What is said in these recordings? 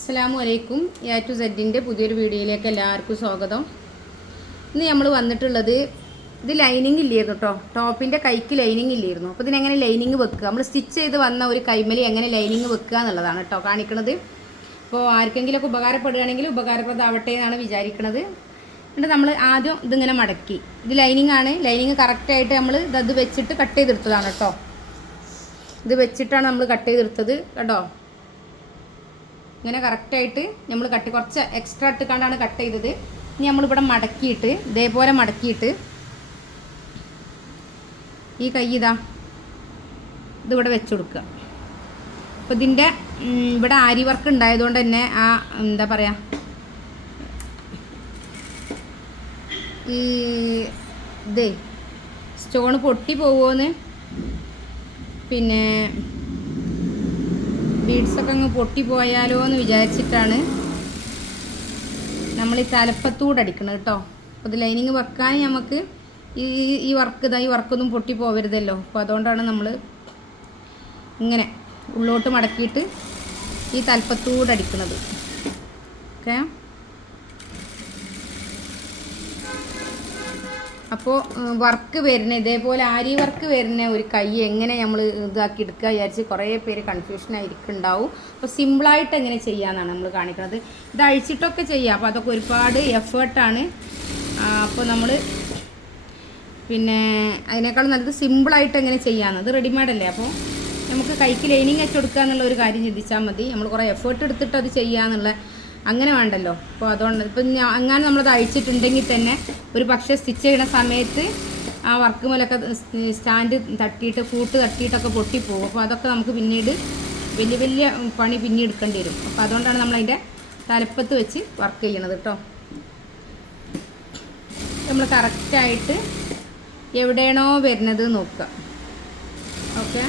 അസ്സാം വലൈക്കും A to സെഡിന്റെ പുതിയൊരു വീഡിയോയിലേക്ക് എല്ലാവർക്കും സ്വാഗതം. ഇന്ന് നമ്മൾ വന്നിട്ടുള്ളത് ഇത് ലൈനിങ് ഇല്ലായിരുന്നു കേട്ടോ ടോപ്പിന്റെ കൈക്ക് ലൈനിങ് ഇല്ലായിരുന്നു. അപ്പോൾ ഇതിനെങ്ങനെ ലൈനിങ് വെക്കുക? നമ്മൾ സ്റ്റിച്ച് ചെയ്ത് വന്ന ഒരു കൈമലി എങ്ങനെ ലൈനിങ് വെക്കുക എന്നുള്ളതാണ് കേട്ടോ കാണിക്കുന്നത് അപ്പോൾ ആർക്കെങ്കിലുമൊക്കെ ഉപകാരപ്പെടുകയാണെങ്കിൽ ഉപകാരപ്രദമാവട്ടെ എന്നാണ് വിചാരിക്കുന്നത് എന്നിട്ട് നമ്മൾ ആദ്യം ഇതിങ്ങനെ മടക്കി. ഇത് ലൈനിങ് ആണ്. ലൈനിങ് കറക്റ്റായിട്ട് നമ്മൾ ഇത് വെച്ചിട്ട് കട്ട് ചെയ്തെടുത്തതാണ് കേട്ടോ ഇത് വെച്ചിട്ടാണ് നമ്മൾ കട്ട് ചെയ്തെടുത്തത്. കേട്ടോ ഇങ്ങനെ കറക്റ്റായിട്ട് നമ്മൾ കട്ട് കുറച്ച് എക്സ്ട്രാ ഇട്ടുകൊണ്ടാണ് കട്ട് ചെയ്തത്. ഇനി നമ്മളിവിടെ മടക്കിയിട്ട് ഇതേപോലെ മടക്കിയിട്ട് ഈ കൈ ഇതാ ഇതിവിടെ വെച്ച് കൊടുക്കുക. അപ്പോൾ ഇതിന്റെ ഇവിടെ ആരി വർക്ക് ഉണ്ടായതുകൊണ്ട് തന്നെ ആ എന്താ പറയുക ഈ ഇതേ സ്റ്റോൺ പൊട്ടി പോവുമോന്ന് പിന്നെ ബീഡ്സൊക്കെ അങ്ങ് പൊട്ടിപ്പോയാലോ എന്ന് വിചാരിച്ചിട്ടാണ് നമ്മൾ ഈ തലപ്പത്തൂടെ അടിക്കണം കേട്ടോ അപ്പോൾ ഇത് ലൈനിങ് വെക്കാൻ നമുക്ക് ഈ ഈ വർക്ക് ഇതാ ഈ വർക്കൊന്നും പൊട്ടി പോവരുതല്ലോ. അപ്പോൾ അതുകൊണ്ടാണ് നമ്മൾ ഇങ്ങനെ ഉള്ളോട്ട് മടക്കിയിട്ട് ഈ തലപ്പത്തൂടെ അടിക്കുന്നത് ഓക്കെ? അപ്പോൾ വർക്ക് വരുന്ന ഇതേപോലെ ആരി വർക്ക് വരുന്ന ഒരു കൈ എങ്ങനെ നമ്മൾ ഇതാക്കി എടുക്കുക വിചാരിച്ച് കുറേ പേര് കൺഫ്യൂഷൻ ആയിരിക്കുന്നുണ്ടാവും അപ്പോൾ സിമ്പിളായിട്ട് എങ്ങനെ ചെയ്യാമെന്നാണ് നമ്മൾ കാണിക്കുന്നത് ഇത് അഴിച്ചിട്ടൊക്കെ ചെയ്യാം. അപ്പോൾ അതൊക്കെ ഒരുപാട് എഫേർട്ടാണ് അപ്പോൾ നമ്മൾ പിന്നെ അതിനേക്കാൾ നല്ലത് സിമ്പിളായിട്ട് എങ്ങനെ ചെയ്യാമെന്ന് അത് റെഡിമെയ്ഡ് അല്ലേ? അപ്പോൾ നമുക്ക് കൈക്ക് ലൈനിങ് വെച്ച് കൊടുക്കുക എന്നുള്ള ഒരു കാര്യം ചിന്തിച്ചാൽ മതി. നമ്മൾ കുറേ എഫേർട്ട് എടുത്തിട്ട് അത് ചെയ്യാന്നുള്ള അങ്ങനെ വേണ്ടല്ലോ. അപ്പോൾ അതുകൊണ്ട് ഇപ്പം ഞാൻ അങ്ങനെ നമ്മളത് അഴിച്ചിട്ടുണ്ടെങ്കിൽ തന്നെ ഒരു പക്ഷേ സ്റ്റിച്ച് ചെയ്യുന്ന സമയത്ത് ആ വർക്ക് മേലൊക്കെ സ്റ്റാൻഡ് തട്ടിയിട്ട് കൂട്ട് തട്ടിയിട്ടൊക്കെ പൊട്ടിപ്പോകും. അപ്പോൾ അതൊക്കെ നമുക്ക് പിന്നീട് വലിയ വലിയ പണി പിന്നെ എടുക്കേണ്ടി വരും. അപ്പോൾ അതുകൊണ്ടാണ് നമ്മളതിന്റെ തലപ്പത്ത് വെച്ച് വർക്ക് ചെയ്യണത് കേട്ടോ നമ്മൾ കറക്റ്റായിട്ട് എവിടെയാണോ വരുന്നത് നോക്കുക. ഓക്കെ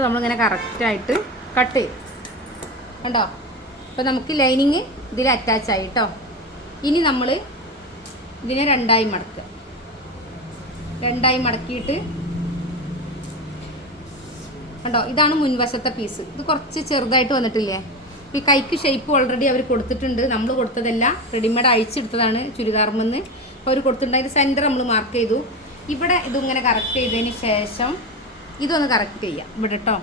എന്നിട്ട് നമ്മളിങ്ങനെ കറക്റ്റായിട്ട് കട്ട് ചെയ്യും. കണ്ടോ? അപ്പോൾ നമുക്ക് ലൈനിങ് ഇതിൽ അറ്റാച്ച് ആയി കേട്ടോ ഇനി നമ്മൾ ഇതിനെ രണ്ടായി മടക്കുക. രണ്ടായി മടക്കിയിട്ട് കണ്ടോ? ഇതാണ് മുൻവശത്തെ പീസ് ഇത് കുറച്ച് ചെറുതായിട്ട് വന്നിട്ടില്ലേ? ഈ കൈക്ക് ഷേപ്പ് ഓൾറെഡി അവർ കൊടുത്തിട്ടുണ്ട്. നമ്മൾ കൊടുത്തതെല്ലാം റെഡിമെയ്ഡ് അഴിച്ചെടുത്തതാണ് ചുരിദാർമെന്ന് അപ്പോൾ അവർ കൊടുത്തിട്ടുണ്ട്. സെന്റർ നമ്മൾ മാർക്ക് ചെയ്തു. ഇവിടെ ഇതിങ്ങനെ കറക്റ്റ് ചെയ്തതിന് ശേഷം ഇതൊന്ന് കറക്റ്റ് ചെയ്യാം. ഇവിടെ കേട്ടോ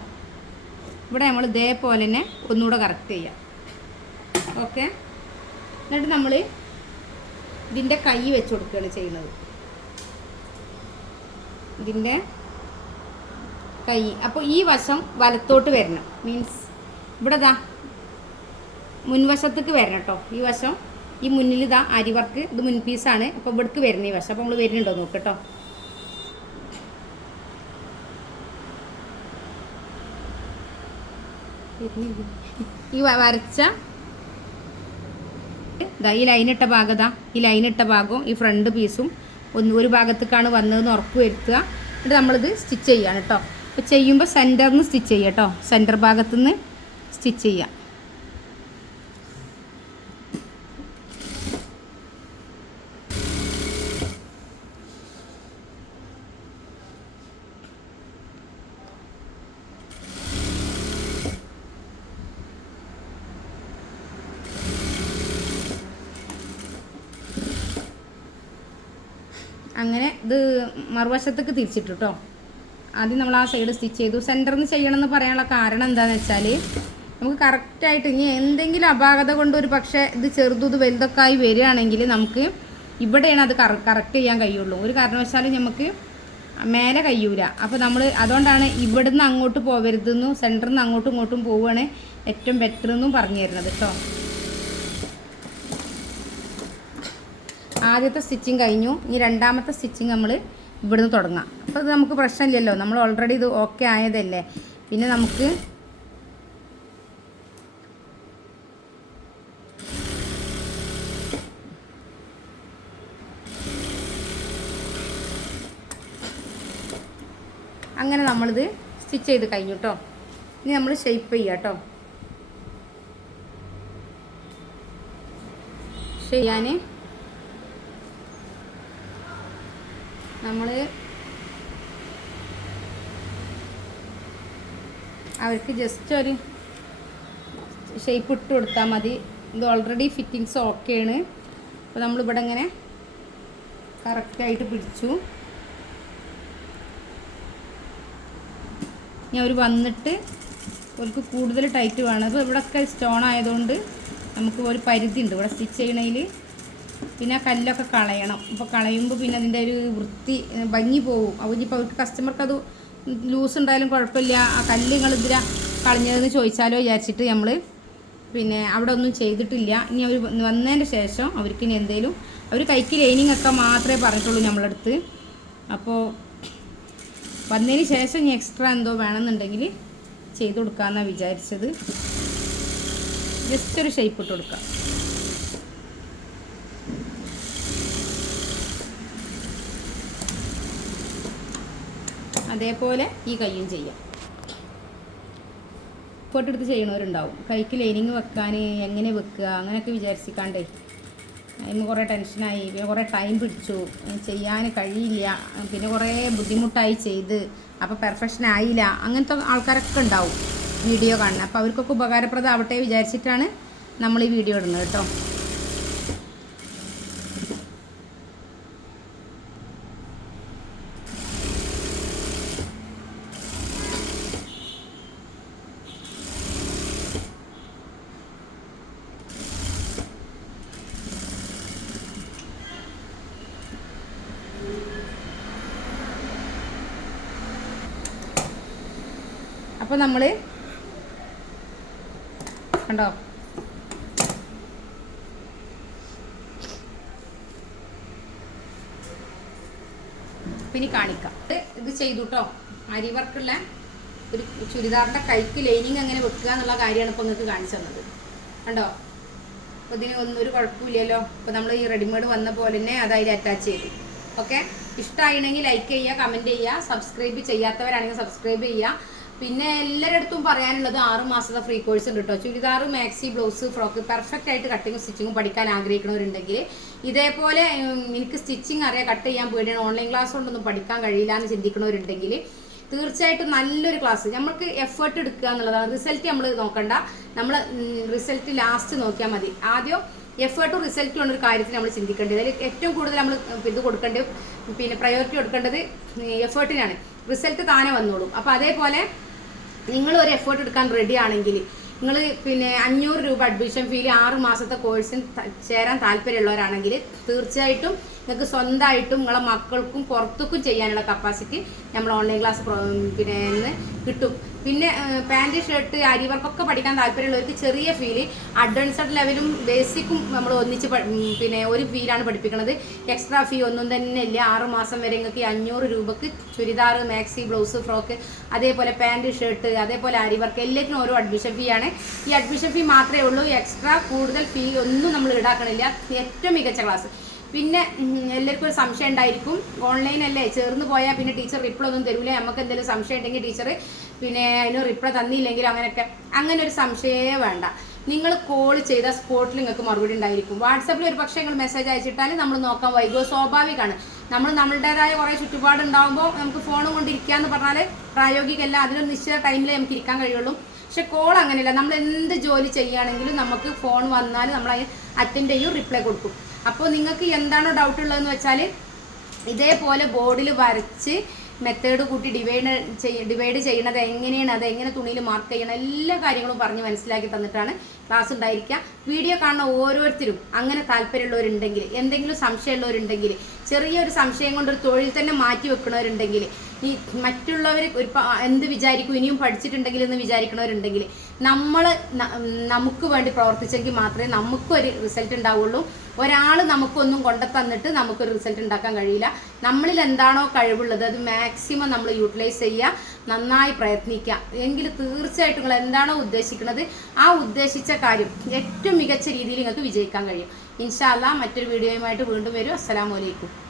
ഇവിടെ നമ്മൾ ഇതേപോലെ തന്നെ ഒന്നുകൂടെ കറക്റ്റ് ചെയ്യാം. ഓക്കെ എന്നിട്ട് നമ്മൾ ഇതിന്റെ കൈ വെച്ച് കൊടുക്കുകയാണ് ചെയ്യുന്നത്. ഇതിന്റെ കൈ. അപ്പോൾ ഈ വശം വലത്തോട്ട് വരണം. മീൻസ് ഇവിടെ ഇതാ മുൻവശത്തേക്ക് വരണം കേട്ടോ ഈ വശം ഈ മുന്നിൽ ഇതാ അരിവർക്ക് ഇത് മുൻ പീസാണ് അപ്പോൾ ഇവിടേക്ക് വരുന്ന ഈ വശം. അപ്പോൾ നമ്മൾ വരുന്നുണ്ടോ നോക്ക് ഈ വരച്ച ഇതാ ഈ ലൈനിട്ട ഭാഗത ഈ ലൈനിട്ട ഭാഗവും ഈ ഫ്രണ്ട് പീസും ഒന്ന് ഒരു ഭാഗത്തേക്കാണ് വന്നതെന്ന് ഉറപ്പ് വരുത്തുക. എന്നിട്ട് നമ്മളിത് സ്റ്റിച്ച് ചെയ്യുകയാണ് കേട്ടോ അപ്പോൾ ചെയ്യുമ്പോൾ സെന്ററിൽ നിന്ന് സ്റ്റിച്ച് ചെയ്യുക കേട്ടോ സെന്റർ ഭാഗത്തുനിന്ന് സ്റ്റിച്ച് ചെയ്യുക അങ്ങനെ ഇത് മറുവശത്തേക്ക് തിരിച്ചിട്ടു കേട്ടോ ആദ്യം നമ്മൾ ആ സൈഡ് സ്റ്റിച്ച് ചെയ്തു. സെന്ററിൽ നിന്ന് ചെയ്യണമെന്ന് പറയാനുള്ള കാരണം എന്താണെന്ന് വെച്ചാൽ നമുക്ക് കറക്റ്റായിട്ട് ഇനി എന്തെങ്കിലും അപാകത കൊണ്ട് ഒരു പക്ഷേ ഇത് ചെറുതും ഇത് വലുതൊക്കെ ആയി വരികയാണെങ്കിൽ നമുക്ക് ഇവിടെയാണ് അത് കറ കറക്റ്റ് ചെയ്യാൻ കഴിയുള്ളൂ. ഒരു കാരണവശാലും നമുക്ക് മേലെ കഴിയൂല. അപ്പോൾ നമ്മൾ അതുകൊണ്ടാണ് ഇവിടുന്ന് അങ്ങോട്ട് പോകരുതെന്നും സെന്ററിൽ നിന്ന് അങ്ങോട്ടും ഇങ്ങോട്ടും പോവുകയാണ് ഏറ്റവും ബെറ്റർ എന്നും പറഞ്ഞു തരുന്നത് കേട്ടോ ആദ്യത്തെ സ്റ്റിച്ചിങ് കഴിഞ്ഞു. ഇനി രണ്ടാമത്തെ സ്റ്റിച്ചിങ് നമ്മൾ ഇവിടുന്ന് തുടങ്ങാം. അപ്പോൾ ഇത് നമുക്ക് പ്രശ്നമില്ലല്ലോ. നമ്മൾ ഓൾറെഡി ഇത് ഓക്കെ ആയതല്ലേ. പിന്നെ നമുക്ക് അങ്ങനെ നമ്മളിത് സ്റ്റിച്ച് ചെയ്ത് കഴിഞ്ഞു കേട്ടോ ഇനി നമ്മൾ ഷെയ്പ്പ് ചെയ്യുക കേട്ടോ ചെയ്യാൻ നമ്മൾ അവർക്ക് ജസ്റ്റ് ഒരു ഷേപ്പ് ഇട്ട് കൊടുത്താൽ മതി. ഇത് ഓൾറെഡി ഫിറ്റിങ്സ് ആണ്. അപ്പോൾ നമ്മളിവിടെ ഇങ്ങനെ കറക്റ്റായിട്ട് പിടിച്ചു. ഇനി അവർ വന്നിട്ട് അവർക്ക് കൂടുതൽ ടൈറ്റ് വേണം. അപ്പോൾ ഇവിടെയൊക്കെ സ്റ്റോൺ ആയതുകൊണ്ട് നമുക്ക് ഒരു പരിധി ഉണ്ട് ഇവിടെ സ്റ്റിച്ച് ചെയ്യണതിൽ പിന്നെ ആ കല്ലൊക്കെ കളയണം. അപ്പോൾ കളയുമ്പോൾ പിന്നെ അതിന്റെ ഒരു വൃത്തി ഭംഗി പോവും. അപ്പോൾ ഇനിയിപ്പോൾ അവർക്ക് കസ്റ്റമർക്ക് അത് ലൂസ് ഉണ്ടായാലും കുഴപ്പമില്ല. ആ കല്ല് നിങ്ങൾ ഇതിലാ കളഞ്ഞതെന്ന് ചോദിച്ചാലോ വിചാരിച്ചിട്ട് നമ്മൾ പിന്നെ അവിടെ ഒന്നും ചെയ്തിട്ടില്ല. ഇനി അവർ വന്നതിന് ശേഷം അവർക്ക് ഇനി എന്തെങ്കിലും അവർ കൈക്ക് ലൈനിങ് ഒക്കെ മാത്രമേ പറഞ്ഞിട്ടുള്ളൂ നമ്മളടുത്ത് അപ്പോൾ വന്നതിന് ശേഷം ഇനി എക്സ്ട്രാ എന്തോ വേണമെന്നുണ്ടെങ്കിൽ ചെയ്ത് കൊടുക്കാമെന്നാണ് വിചാരിച്ചത്. ജസ്റ്റ് ഒരു ഷേപ്പ് ഇട്ട് കൊടുക്കാം. അതേപോലെ ഈ കയ്യും ചെയ്യാം. ഫോട്ടോ എടുത്ത് ചെയ്യണവരുണ്ടാവും. കൈക്ക് ലൈനിങ് വെക്കാൻ എങ്ങനെ വെക്കുക അങ്ങനെയൊക്കെ വിചാരിച്ചിക്കാണ്ടേ. അതിന് കുറേ ടെൻഷനായി. പിന്നെ കുറേ ടൈം പിടിച്ചു. ചെയ്യാൻ കഴിയില്ല. പിന്നെ കുറേ ബുദ്ധിമുട്ടായി ചെയ്ത്. അപ്പോൾ പെർഫെക്ഷൻ ആയില്ല. അങ്ങനത്തെ ആൾക്കാരൊക്കെ ഉണ്ടാവും വീഡിയോ കാണുന്നത് അപ്പോൾ അവർക്കൊക്കെ ഉപകാരപ്രദമാവട്ടെ വിചാരിച്ചിട്ടാണ് നമ്മൾ ഈ വീഡിയോ ഇടുന്നത് കേട്ടോ. അപ്പോൾ നമ്മൾ കണ്ടോ? പിന്നെ കാണിക്കാം. ഇത് ചെയ്തുട്ടോ. അരി വർക്കുള്ള ഒരു ചുരിദാറിന്റെ കൈക്ക് ലൈനിങ് എങ്ങനെ വെക്കുക എന്നുള്ള കാര്യമാണ് ഇപ്പോൾ നിങ്ങൾക്ക് കാണിച്ചു തന്നത്. കണ്ടോ? അപ്പോൾ ഇതിന് ഒന്നും ഒരു കുഴപ്പമില്ലല്ലോ. അപ്പോൾ നമ്മൾ ഈ റെഡിമെയ്ഡ് വന്ന പോലെ തന്നെ അത് അതിൽ അറ്റാച്ച് ചെയ്തു. ഓക്കെ ഇഷ്ടമായിണെങ്കിൽ ലൈക്ക് ചെയ്യുക കമന്റ് ചെയ്യുക സബ്സ്ക്രൈബ് ചെയ്യാത്തവരാണെങ്കിൽ സബ്സ്ക്രൈബ് ചെയ്യുക. പിന്നെ എല്ലാവരുടെ പറയാനുള്ളത് ആറ് മാസത്തെ ഫ്രീ കോഴ്സ് ഉണ്ട് കേട്ടോ churidar maxi blouse frock perfect ആയിട്ട് കട്ടിങ്ങും സ്റ്റിച്ചിങ്ങും പഠിക്കാൻ ആഗ്രഹിക്കുന്നവരുണ്ടെങ്കിൽ ഇതേപോലെ എനിക്ക് സ്റ്റിച്ചിങ് അറിയാം കട്ട് ചെയ്യാൻ പേടിയാണ്. ഓൺലൈൻ ക്ലാസ് കൊണ്ടൊന്നും പഠിക്കാൻ കഴിയില്ല എന്ന് ചിന്തിക്കുന്നവരുണ്ടെങ്കിൽ തീർച്ചയായിട്ടും നല്ലൊരു ക്ലാസ് നമ്മൾക്ക് എഫേർട്ട് എടുക്കുക എന്നുള്ളതാണ്. റിസൾട്ട് നമ്മൾ നോക്കണ്ട. നമ്മൾ റിസൾട്ട് ലാസ്റ്റ് നോക്കിയാൽ മതി. ആദ്യം എഫേർട്ടും റിസൾട്ടും ആണ് ഒരു കാര്യത്തിൽ നമ്മൾ ചിന്തിക്കേണ്ടത്. അതിൽ ഏറ്റവും കൂടുതൽ നമ്മൾ ഇത് കൊടുക്കേണ്ടത് പിന്നെ പ്രയോറിറ്റി കൊടുക്കേണ്ടത് എഫേർട്ടിനാണ് റിസൾട്ട് താനെ വന്നോളും. അപ്പോൾ അതേപോലെ നിങ്ങൾ ഒരു എഫേർട്ട് എടുക്കാൻ റെഡി ആണെങ്കിൽ നിങ്ങൾ പിന്നെ അഞ്ഞൂറ് രൂപ അഡ്മിഷൻ ഫീൽ ആറ് മാസത്തെ കോഴ്സിന് ചേരാൻ താല്പര്യമുള്ളവരാണെങ്കിൽ തീർച്ചയായിട്ടും നിങ്ങൾക്ക് സ്വന്തമായിട്ടും നിങ്ങളെ മക്കൾക്കും പുറത്തേക്കും ചെയ്യാനുള്ള കപ്പാസിറ്റി നമ്മൾ ഓൺലൈൻ ക്ലാസ് പിന്നെ ഇന്ന് കിട്ടും. പിന്നെ പാന്റ് ഷർട്ട് അരി വർക്കൊക്കെ പഠിക്കാൻ താല്പര്യമുള്ളവർക്ക് ചെറിയ ഫീൽ അഡ്വാൻസ്ഡ് ലെവലും ബേസിക്കും നമ്മൾ ഒന്നിച്ച് പിന്നെ ഒരു ഫീലാണ് പഠിപ്പിക്കുന്നത് എക്സ്ട്രാ ഫീ ഒന്നും തന്നെ ഇല്ല. ആറ് മാസം വരെ നിങ്ങൾക്ക് അഞ്ഞൂറ് രൂപക്ക് ചുരിദാർ മാക്സി ബ്ലൗസ് ഫ്രോക്ക് അതേപോലെ പാന്റ് ഷർട്ട് അതേപോലെ അരി വർക്ക് എല്ലാത്തിനും ഓരോ അഡ്മിഷൻ ഫീ ആണ്. ഈ അഡ്മിഷൻ ഫീ മാത്രമേ ഉള്ളൂ. എക്സ്ട്രാ കൂടുതൽ ഫീ ഒന്നും നമ്മൾ ഈടാക്കണില്ല. ഏറ്റവും മികച്ച ക്ലാസ് പിന്നെ എല്ലാവർക്കും ഒരു സംശയം ഉണ്ടായിരിക്കും. ഓൺലൈൻ അല്ലേ? ചേർന്ന് പോയാൽ പിന്നെ ടീച്ചർ റിപ്ലൈ ഒന്നും തരൂല? നമുക്ക് എന്തെങ്കിലും സംശയം ഉണ്ടെങ്കിൽ ടീച്ചർ പിന്നെ അതിന് റിപ്ലൈ തന്നില്ലെങ്കിൽ അങ്ങനെയൊക്കെ. അങ്ങനെ ഒരു സംശയമേ വേണ്ട. നിങ്ങൾ കോൾ ചെയ്ത സ്പോട്ടിൽ നിങ്ങൾക്ക് മറുപടി ഉണ്ടായിരിക്കും. വാട്സപ്പിൽ ഒരു പക്ഷേ നിങ്ങൾ മെസ്സേജ് അയച്ചിട്ടാൽ നമ്മൾ നോക്കാൻ വൈകുമോ സ്വാഭാവികമാണ്. നമ്മൾ നമ്മളുടേതായ കുറേ ചുറ്റുപാടുണ്ടാകുമ്പോൾ നമുക്ക് ഫോണും കൊണ്ടിരിക്കുക എന്ന് പറഞ്ഞാൽ പ്രായോഗികമല്ല അതിനൊരു നിശ്ചിത ടൈമിൽ നമുക്ക് ഇരിക്കാൻ കഴിയുള്ളൂ. പക്ഷെ കോൾ അങ്ങനെയല്ല. നമ്മൾ എന്ത് ജോലി ചെയ്യുകയാണെങ്കിലും നമുക്ക് ഫോൺ വന്നാൽ നമ്മൾ അതിന് അറ്റൻഡ് ചെയ്യും റിപ്ലൈ കൊടുക്കും. അപ്പോൾ നിങ്ങൾക്ക് എന്താണോ ഡൗട്ട് ഉള്ളതെന്ന് വെച്ചാൽ ഇതേപോലെ ബോർഡിൽ വരച്ച് മെത്തേഡ് കൂട്ടി ഡിവൈഡ് ചെയ്യ ഡിവൈഡ് ചെയ്യണത് എങ്ങനെയാണ് അത് എങ്ങനെ തുണിയിൽ മാർക്ക് ചെയ്യണം എല്ലാ കാര്യങ്ങളും പറഞ്ഞ് മനസ്സിലാക്കി തന്നിട്ടാണ് ക്ലാസ് ഉണ്ടായിരിക്കുക. വീഡിയോ കാണുന്ന ഓരോരുത്തരും അങ്ങനെ താല്പര്യമുള്ളവരുണ്ടെങ്കിൽ എന്തെങ്കിലും സംശയമുള്ളവരുണ്ടെങ്കിൽ ചെറിയൊരു സംശയം കൊണ്ട് ഒരു തൊഴിൽ തന്നെ മാറ്റി വെക്കുന്നവരുണ്ടെങ്കിൽ ഈ മറ്റുള്ളവർ ഒരു എന്ത് വിചാരിക്കും ഇനിയും പഠിച്ചിട്ടുണ്ടെങ്കിൽ എന്ന് വിചാരിക്കണവരുണ്ടെങ്കിൽ നമ്മൾ നമുക്ക് വേണ്ടി പ്രവർത്തിച്ചെങ്കിൽ മാത്രമേ നമുക്കൊരു റിസൾട്ട് ഉണ്ടാവുള്ളൂ. ഒരാൾ നമുക്കൊന്നും കൊണ്ടു തന്നിട്ട് നമുക്കൊരു റിസൾട്ട് ഉണ്ടാക്കാൻ കഴിയില്ല. നമ്മളിൽ എന്താണോ കഴിവുള്ളത് അത് മാക്സിമം നമ്മൾ യൂട്ടിലൈസ് ചെയ്യുക നന്നായി പ്രയത്നിക്കുക. എങ്കിൽ തീർച്ചയായിട്ടും നിങ്ങൾ എന്താണോ ഉദ്ദേശിക്കുന്നത് ആ ഉദ്ദേശിച്ച കാര്യം ഏറ്റവും മികച്ച രീതിയിൽ നിങ്ങൾക്ക് വിജയിക്കാൻ കഴിയും. ഇൻഷാല്ല മറ്റൊരു വീഡിയോയുമായിട്ട് വീണ്ടും വരും. അസ്സലാമലൈക്കും